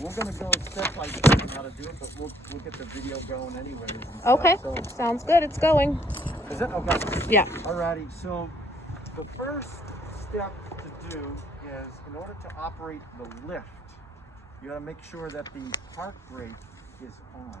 we're gonna go step by step on how to do it, but we'll get the video going anyways. And Okay, stuff. So, sounds good. It's going. is it okay? Yeah. Alrighty. So the first step to do is, in order to operate the lift, you gotta make sure that the park brake is on.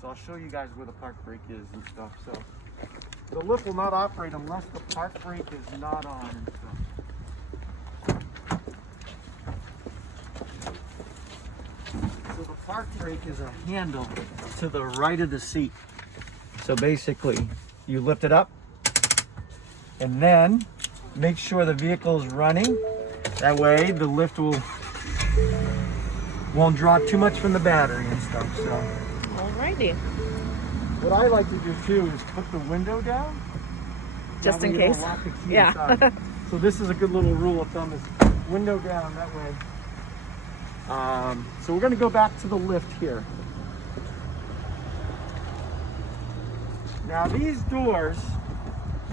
So I'll show you guys where the park brake is and stuff. So the lift will not operate unless the park brake is not on and stuff. So the park brake is a handle to the right of the seat. So basically, you lift it up and then make sure the vehicle is running. That way the lift won't draw too much from the battery and stuff. So Alrighty. what I like to do too is put the window down. Just That way in you don't case. lock the key Yeah. inside. So this is a good little rule of thumb, is window down that way. So we're going to go back to the lift here. Now these doors,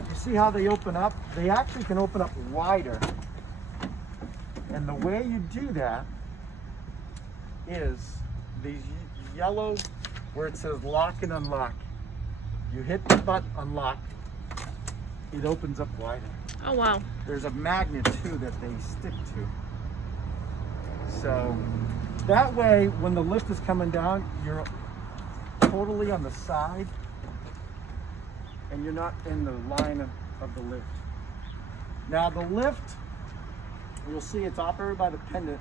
you see how they open up? They actually can open up wider. And the way you do that is these yellow, where it says lock and unlock. You hit the button, unlock, it opens up wider. Oh, wow. There's a magnet too that they stick to. So that way, when the lift is coming down, you're totally on the side and you're not in the line of the lift. Now the lift, you'll see it's operated by the pendant.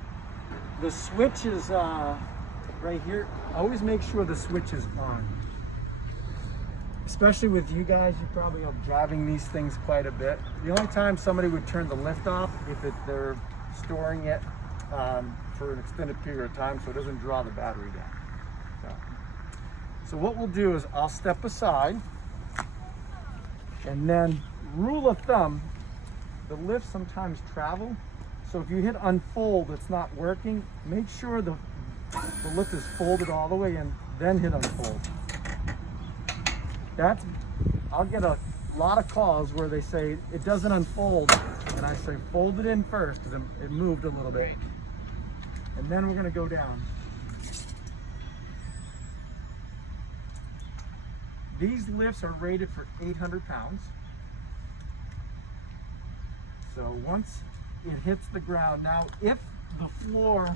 The switch is right here. Always make sure the switch is on. Especially with you guys, you probably are driving these things quite a bit. The only time somebody would turn the lift off if they're storing it for an extended period of time so it doesn't draw the battery down. So what we'll do is I'll step aside, and then rule of thumb, the lifts sometimes travel. So if you hit unfold, it's not working. Make sure the lift is folded all the way in, then hit unfold. I'll get a lot of calls where they say it doesn't unfold, and I say fold it in first because it moved a little bit. And then we're going to go down. These lifts are rated for 800 pounds. So once it hits the ground, now if the floor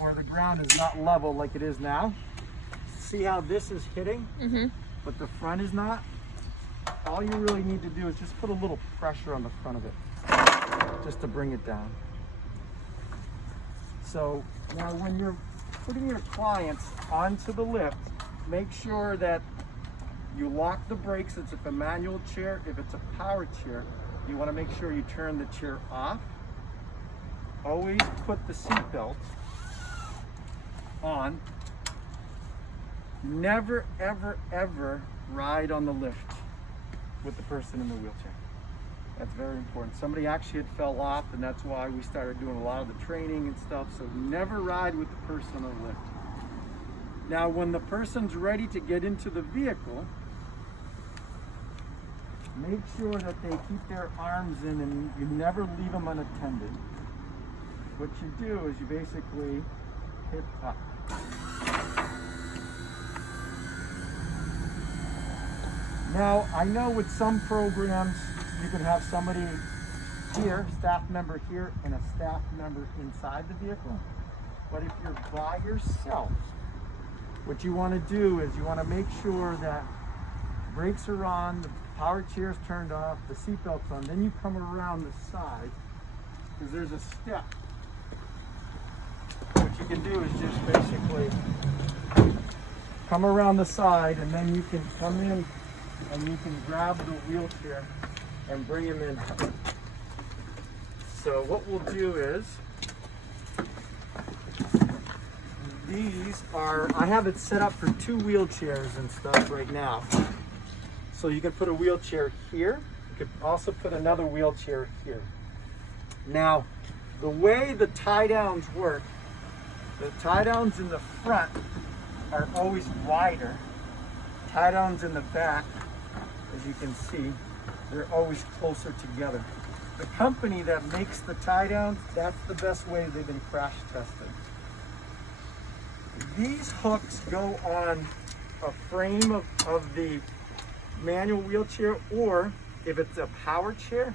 or the ground is not level like it is now, see how this is hitting, but the front is not? All you really need to do is just put a little pressure on the front of it, just to bring it down. So now when you're putting your clients onto the lift, make sure that you lock the brakes. It's a manual chair. If it's a power chair, you want to make sure you turn the chair off. Always put the seat belt on. Never, ever, ever ride on the lift with the person in the wheelchair. That's very important. Somebody actually had fell off, and that's why we started doing a lot of the training and stuff. So never ride with the person on the lift. Now, when the person's ready to get into the vehicle, make sure that they keep their arms in, and you never leave them unattended. What you do is you basically hit up. Now, I know with some programs, you can have somebody here, staff member here, and a staff member inside the vehicle. But if you're by yourself, what you want to do is you want to make sure that brakes are on, the power chair's turned off, the seatbelt's on, then you come around the side, because there's a step. What you can do is just basically come around the side, and then you can come in and you can grab the wheelchair and bring him in. So what we'll do is, I have it set up for 2 wheelchairs and stuff right now. So you can put a wheelchair here. You could also put another wheelchair here. Now, the way the tie downs work, the tie downs in the front are always wider. Tie downs in the back, as you can see, they're always closer together. The company that makes the tie downs, that's the best way they've been crash tested. these hooks go on a frame of the manual wheelchair, or if it's a power chair,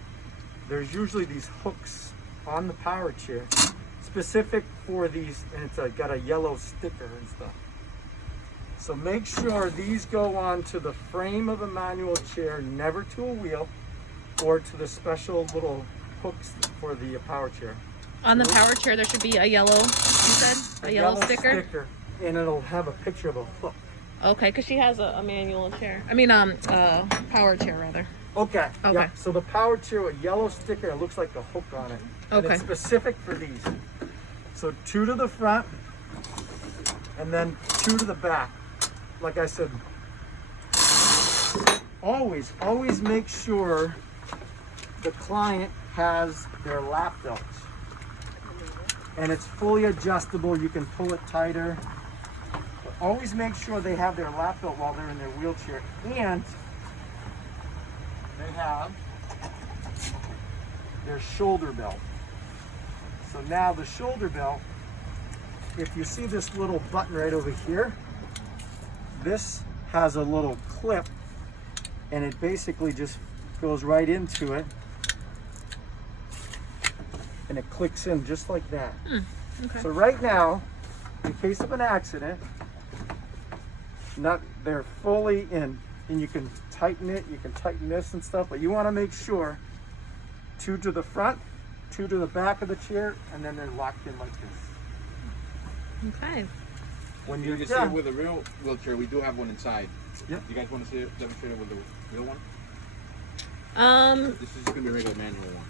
there's usually these hooks on the power chair specific for these, and it's got a yellow sticker and stuff. So make sure these go onto the frame of a manual chair, never to a wheel, or to the special little hooks for the power chair. On the power chair, there should be a yellow, you said? A yellow sticker? And it'll have a picture of a hook. Okay, because she has a manual chair. I mean, power chair, rather. Okay. Okay. Yeah. So the power chair, a yellow sticker, it looks like a hook on it. And Okay. it's specific for these. So 2 to the front, and then 2 to the back. Like I said, always make sure the client has their lap belt. And it's fully adjustable. You can pull it tighter. But always make sure they have their lap belt while they're in their wheelchair. And they have their shoulder belt. So now the shoulder belt, if you see this little button right over here, this has a little clip, and it basically just goes right into it, and it clicks in just like that. Okay. So right now, in case of an accident, they're fully in, and you can tighten it, you can tighten this and stuff, but you want to make sure 2 to the front, 2 to the back of the chair, and then they're locked in like this. Okay. When You you're can see it done, with a real wheelchair. We do have one inside. Yep. You guys want to see it, demonstrate it with the real one? This is going to be a regular manual one.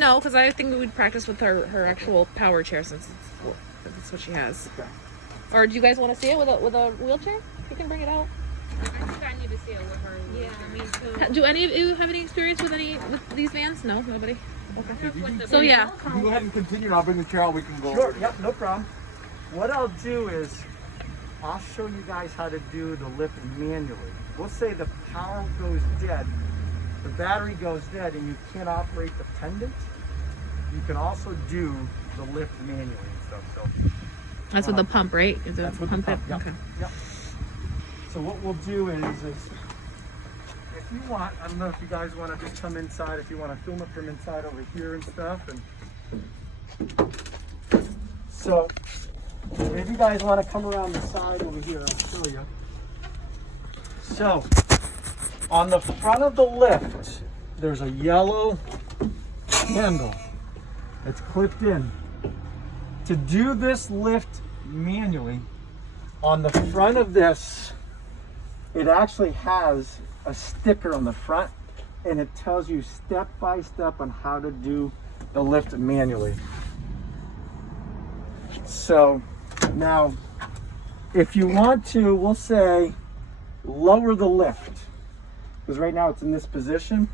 No, because I think we would practice with her actual power chair since that's what she has. Okay. Or do you guys want to see it with a wheelchair? You can bring it out. I think I need to see it with her. Yeah, me too. Do any of you have any experience with these vans? No, nobody. So yeah. You can go ahead and continue. I'll bring the chair out. We can go. Sure, over it. yep, no problem. What I'll do is, I'll show you guys how to do the lift manually. We'll say the power goes dead, the battery goes dead, and you can't operate the pendant. You can also do the lift manually and stuff. So That's with the pump, right? Is it that's with the pump pump. it? Yep. Okay. Yep. So what we'll do is if you want, I don't know if you guys want to just come inside, if you want to film it from inside over here and stuff. And so if you guys want to come around the side over here, I'll show you. So on the front of the lift, there's a yellow handle that's clipped in. To do this lift manually, on the front of this, it actually has a sticker on the front, and it tells you step by step on how to do the lift manually. So now, if you want to, we'll say lower the lift, because right now it's in this position.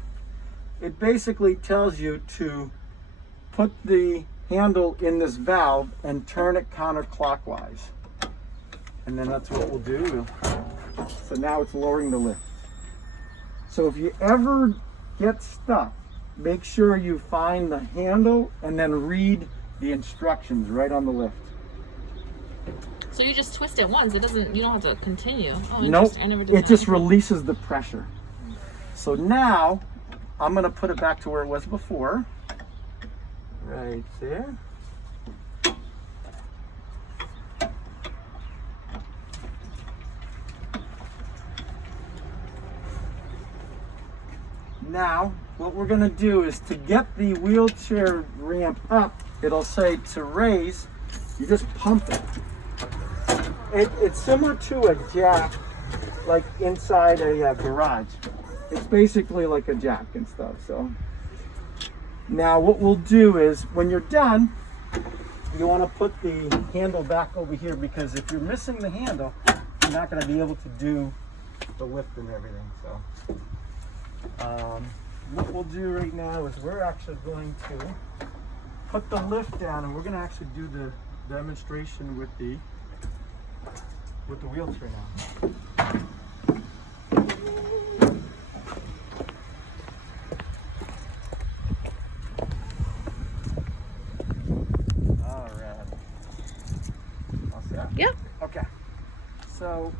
It basically tells you to put the handle in this valve and turn it counterclockwise. And then that's what we'll do. So now it's lowering the lift. So if you ever get stuck, make sure you find the handle and then read the instructions right on the lift. So you just twist it once. It doesn't. You don't have to continue. Oh, Nope, interesting. I never did it that. just releases the pressure. So now I'm gonna put it back to where it was before. Right there. Now, what we're gonna do is to get the wheelchair ramp up, it'll say to raise, you just pump it. It's similar to a jack, like inside a garage. It's basically like a jack and stuff, so. Now what we'll do is, when you're done, you wanna put the handle back over here, because if you're missing the handle, you're not gonna be able to do the lift and everything, so. What we'll do right now is we're actually going to put the lift down, and we're going to actually do the demonstration with the wheelchair now. All right. Yep. Okay. So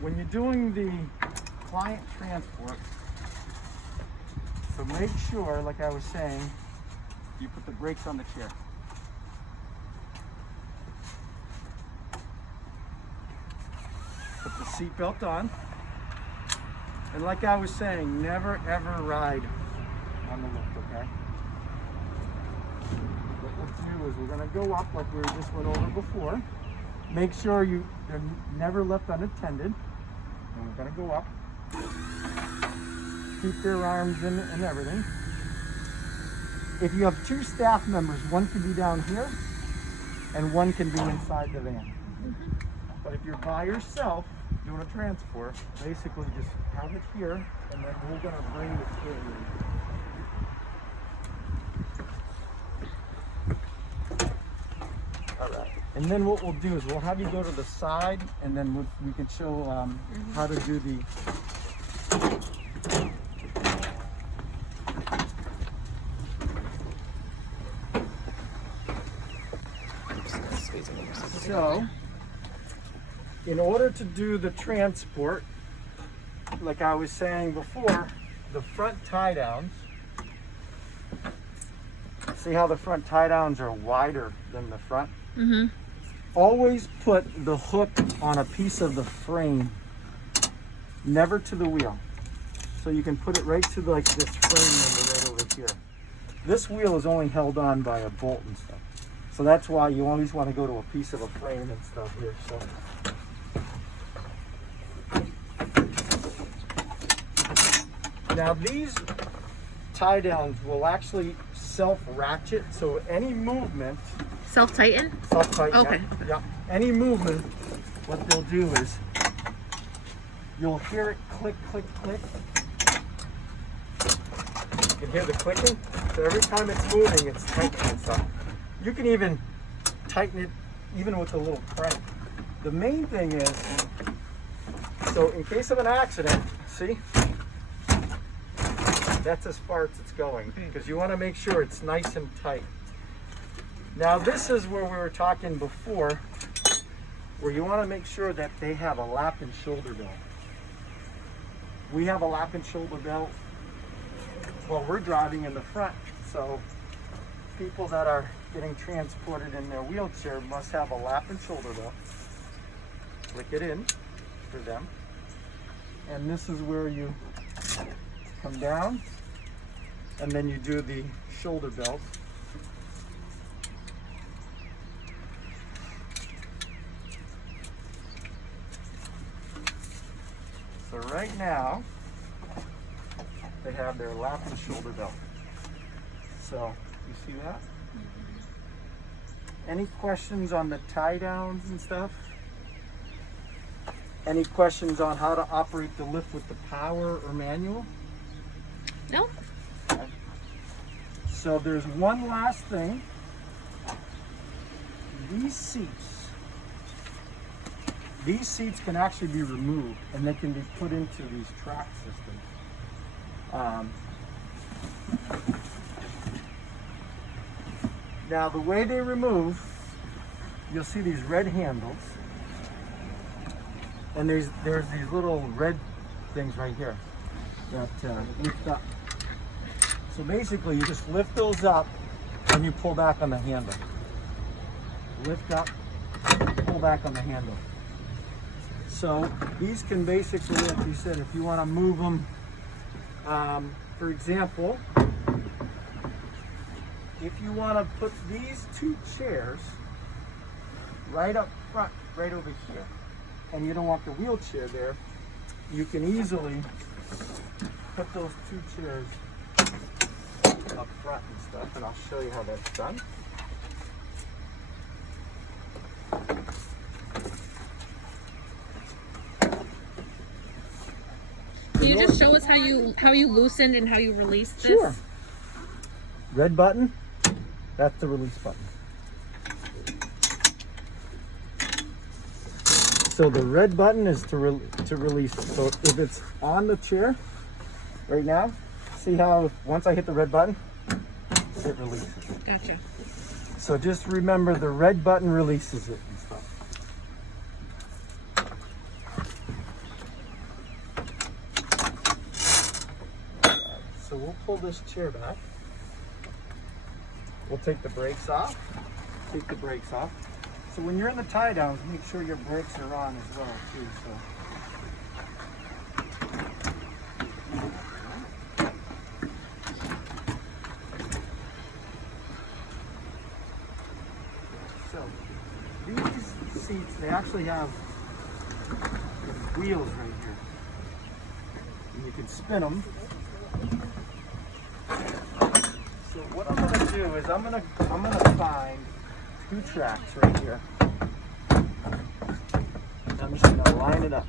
when you're doing the client transport, so make sure, like I was saying, you put the brakes on the chair. Put the seatbelt on. And like I was saying, never ever ride on the lift, okay? What we'll do is we're gonna go up like we just went over before. Make sure they're never left unattended. And we're gonna go up. Keep their arms in and everything. If you have two staff members, one can be down here and one can be inside the van. But if you're by yourself doing a transport, basically just have it here and then we're gonna bring the chair in. All right. And then what we'll do is we'll have you go to the side and then we can show how to do the So, in order to do the transport, like I was saying before, the front tie downs, see how the front tie downs are wider than the front? Mm-hmm. Always put the hook on a piece of the frame, never to the wheel. So you can put it right to like this frame number right over here. This wheel is only held on by a bolt and stuff. So that's why you always want to go to a piece of a frame and stuff here. So now these tie downs will actually self-ratchet. So any movement, Self-tighten? self-tighten. Okay. Yeah. Any movement, what they'll do is you'll hear it click, click, click. You can hear the clicking. So every time it's moving, it's tightening stuff. You can even tighten it even with a little crank. The main thing is, so in case of an accident, see? That's as far as it's going because you want to make sure it's nice and tight. Now this is where we were talking before, where you want to make sure that they have a lap and shoulder belt. We have a lap and shoulder belt while we're driving in the front. So people that are getting transported in their wheelchair must have a lap and shoulder belt. Click it in for them. And this is where you come down and then you do the shoulder belt. So right now, they have their lap and shoulder belt. So, you see that? Any questions on the tie downs and stuff? Any questions on how to operate the lift with the power or manual? No? Okay. So there's one last thing. These seats can actually be removed and they can be put into these track systems. Now the way they remove, you'll see these red handles, and there's these little red things right here that lift up. So basically you just lift those up and you pull back on the handle. Lift up, pull back on the handle. So these can basically, like you said, if you want to move them, for example, if you want to put these two chairs right up front, right over here, and you don't want the wheelchair there, you can easily put those two chairs up front and stuff, and I'll show you how that's done. Can you just show us how you loosened and how you released this? Sure. Red button, that's the release button. So the red button is to release. So if it's on the chair right now, see how once I hit the red button, it releases. Gotcha. So just remember the red button releases it and stuff. this chair back. We'll take the brakes off. Take the brakes off. So when you're in the tie downs, make sure your brakes are on as well too. So these seats, they actually have wheels right here. And you can spin them. So what I'm gonna do is I'm gonna find 2 tracks right here. And I'm just gonna line it up.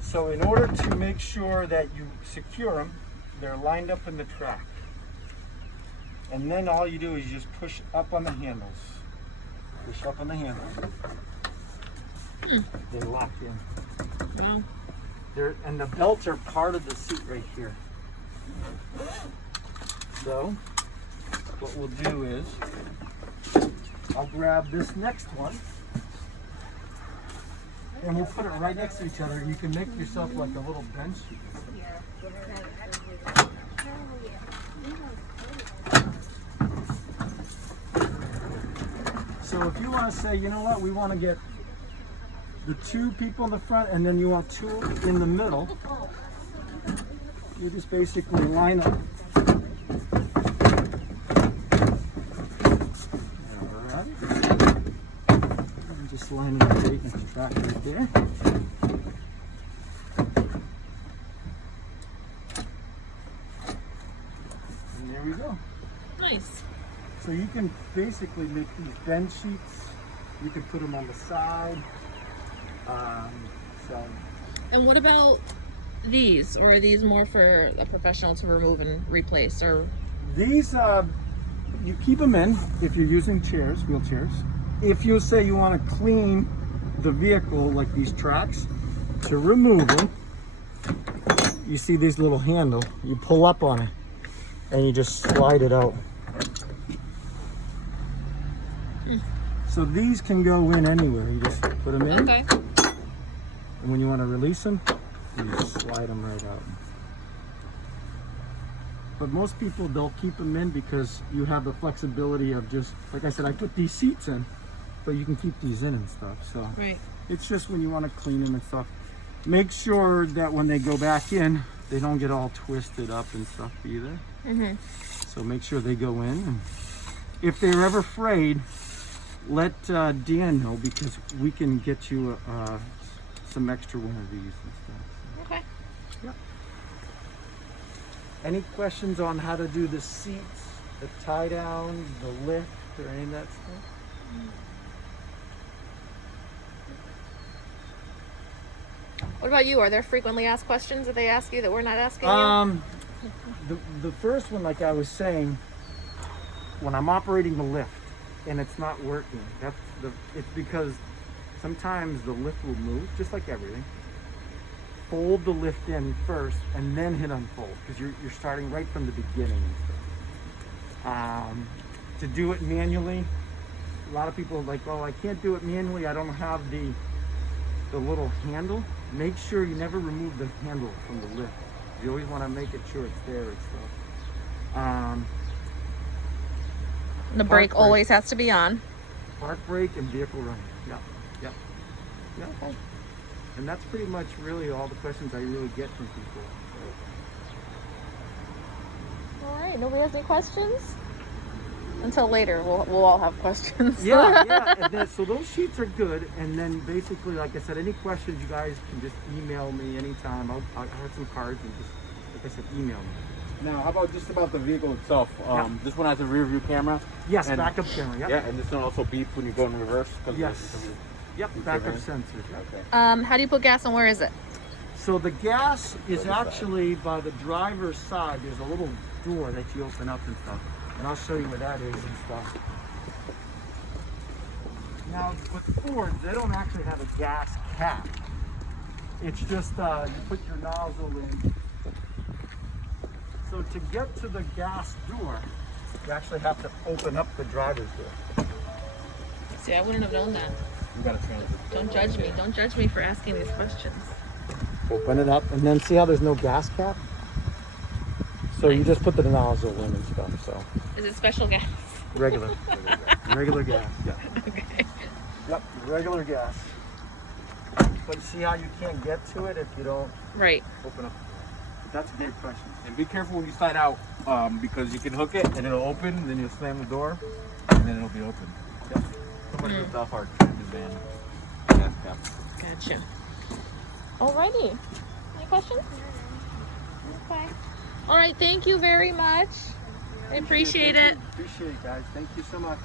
So in order to make sure that you secure them, they're lined up in the track. And then all you do is just push up on the handles. Push up on the handles. They lock in. Wow. And the belts are part of the seat right here. So what we'll do is I'll grab this next one and we'll put it right next to each other. You can make yourself like a little bench seat. So if you want to say, you know what, we want to get the 2 people in the front and then you want 2 in the middle, you just basically line up. Alright. I'm just lining up the 8-inch track right there. And there we go. Nice. So you can basically make these bench seats. You can put them on the side. So And what about these? Or are these more for a professional to remove and replace? Or these, you keep them in if you're using chairs, wheelchairs. If you say you want to clean the vehicle, like these tracks, to remove them, you see this little handle. You pull up on it, and you just slide it out. So these can go in anywhere. You just put them in. okay. And when you want to release them, you just slide them right out. But most people, they'll keep them in because you have the flexibility of just, like I said, I put these seats in, but you can keep these in and stuff. So Right. it's just when you want to clean them and stuff. Make sure that when they go back in, they don't get all twisted up and stuff either. Mhm. So make sure they go in. And if they're ever frayed, let Dan know because we can get you some extra one of these and stuff. Okay. Any questions on how to do the seats, the tie down, the lift, or any of that stuff? What about you? Are there frequently asked questions that they ask you that we're not asking you? The first one, like I was saying, when I'm operating the lift and it's not working, it's because sometimes the lift will move, just like everything. Fold the lift in first and then hit unfold because you're starting right from the beginning and stuff. To do it manually, a lot of people are like, oh, I can't do it manually. I don't have the little handle. Make sure you never remove the handle from the lift. You always want to make it sure it's there and stuff. The brake always has to be on. Park brake and vehicle running. Yep. And that's pretty much really all the questions I really get from people. All right. Nobody has any questions? Until later, we'll all have questions. Yeah. And then, so those sheets are good. And then basically, like I said, any questions you guys can just email me anytime. I'll have some cards and just, like I said, email me. Now, how about just about the vehicle itself? This one has a rear view camera. Yes, and, backup camera. Yep. Yeah, and this one also beeps when you go in reverse. Yes. Yep, backup sensors. Yep. Okay. How do you put gas and where is it? So the gas is actually by the driver's side. There's a little door that you open up and stuff. And I'll show you where that is and stuff. Now, with Fords, they don't actually have a gas cap. It's just you put your nozzle in. So to get to the gas door, you actually have to open up the driver's door. See, I wouldn't have known that. You gotta transit. Don't judge me. Don't judge me for asking these questions. Open it up, and then see how there's no gas cap? So you just put the nozzle in and stuff, so. Is it special gas? Regular. Regular gas. Yeah. Okay. Yep, regular gas. But see how you can't get to it if you don't Right. open up? That's a great question. And be careful when you slide out, because you can hook it and it'll open, then you'll slam the door, and then it'll be open. Yep. Somebody ripped off our tractor van gas cap. Gotcha. Alrighty. Any questions? Okay. All right. Thank you very much. I appreciate it. Appreciate it, guys. Thank you so much.